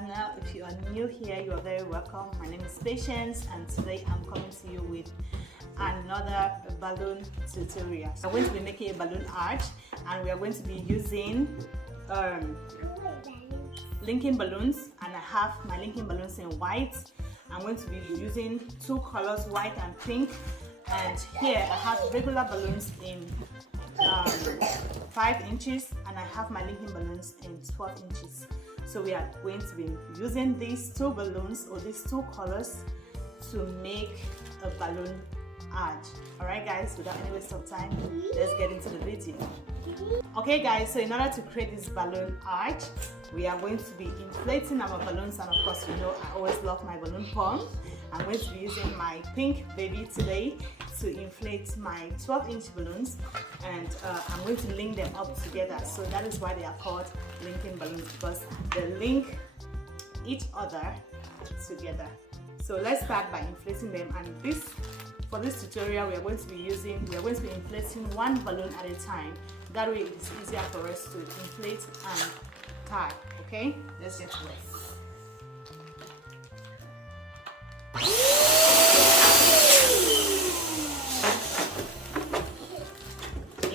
channel. If you are new here, you are very welcome. My name is Patience, and today I'm coming to you with another balloon tutorial. I'm going to be making a balloon arch, and we are going to be using linking balloons, and I have my linking balloons in white. I'm going to be using two colors, white and pink, and here I have regular balloons in 5 inches, and I have my linking balloons in 12 inches. So we are going to be using these two balloons or these two colors to make a balloon arch. Alright guys, without any waste of time, let's get into the video. Okay guys, so in order to create this balloon arch, we are going to be inflating our balloons, and of course you know I always love my balloon pump. I'm going to be using my pink baby today to inflate my 12-inch balloons, and I'm going to link them up together. So that is why they are called linking balloons, because they link each other together. So let's start by inflating them, and for this tutorial we are going to be inflating one balloon at a time. That way it is easier for us to inflate and tie. Okay, let's get to it.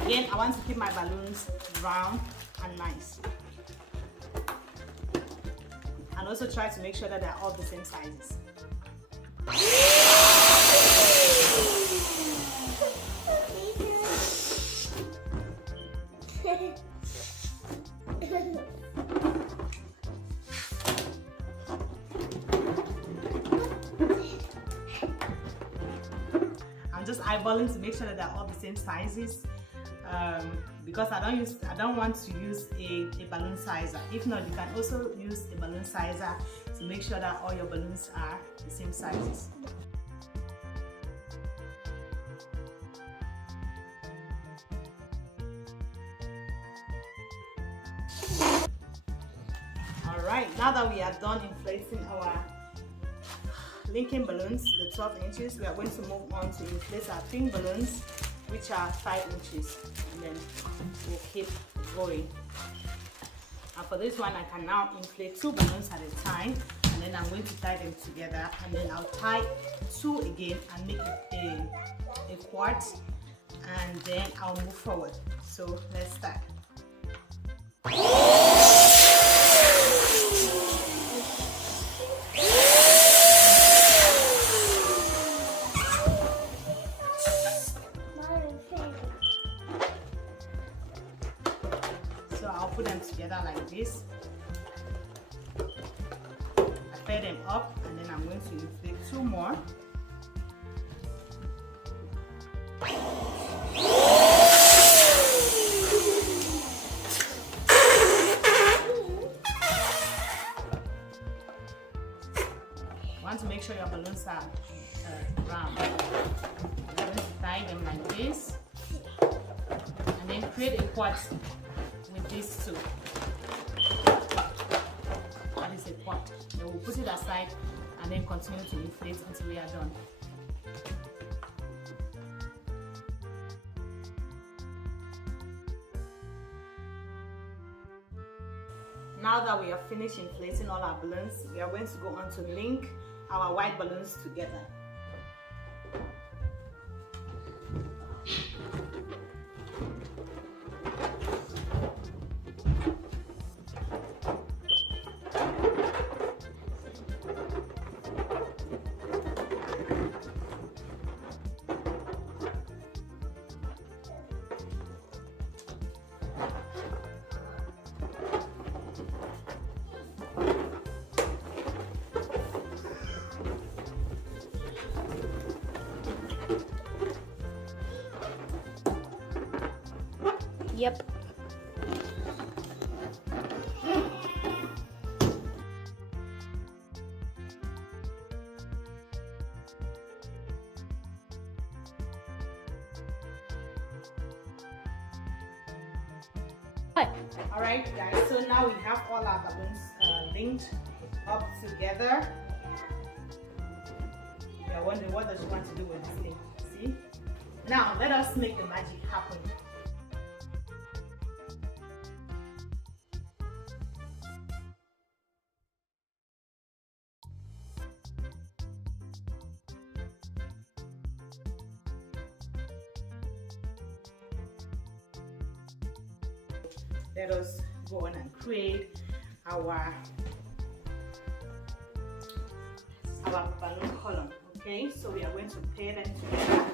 Again, I want to keep my balloons round and nice, and also try to make sure that they're all the same sizes. I'm just eyeballing to make sure that they're all the same sizes, because I don't want to use a balloon sizer. If not, you can also use a balloon sizer to make sure that all your balloons are the same sizes. Alright, now that we are done inflating our linking balloons, the 12 inches, we are going to move on to inflate our pink balloons, which are 5 inches, and then we'll keep going. And for this one, I can now inflate 2 balloons at a time, and then I'm going to tie them together, and then I'll tie 2 again and make it a quart, and then I'll move forward. So let's start. So I'll put them together like this. I pair them up, and then I'm going to inflate 2 more. You want to make sure your balloons are round. I'm going to tie them like this, and then create a quart with these two. That is a quart. Then we'll put it aside and then continue to inflate until we are done. Now that we are finished inflating all our balloons, we are going to go on to link our white balloons together. Yep. Alright guys, so now we have all our balloons linked up together. You're wondering what does she want to do with this thing? See? Now let us make the magic happen. let us go on and create our balloon column. Okay, so we are going to pair them together.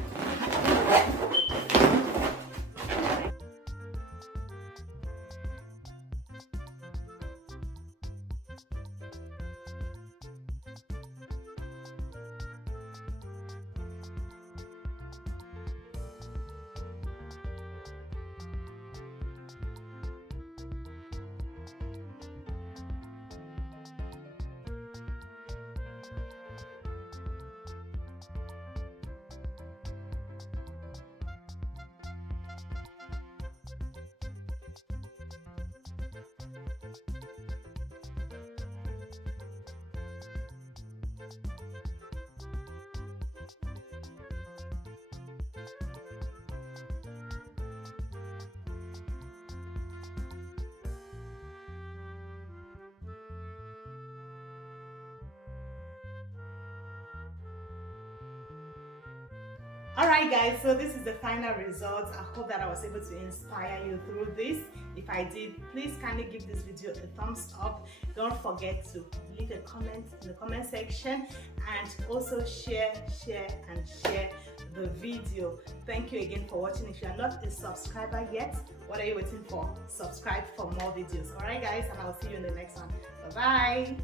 Alright guys, so this is the final result. I hope that I was able to inspire you through this. If I did, please kindly give this video a thumbs up. Don't forget to leave a comment in the comment section, and also share the video. Thank you again for watching. If you are not a subscriber yet, what are you waiting for? Subscribe for more videos. Alright guys, and I'll see you in the next one. Bye bye.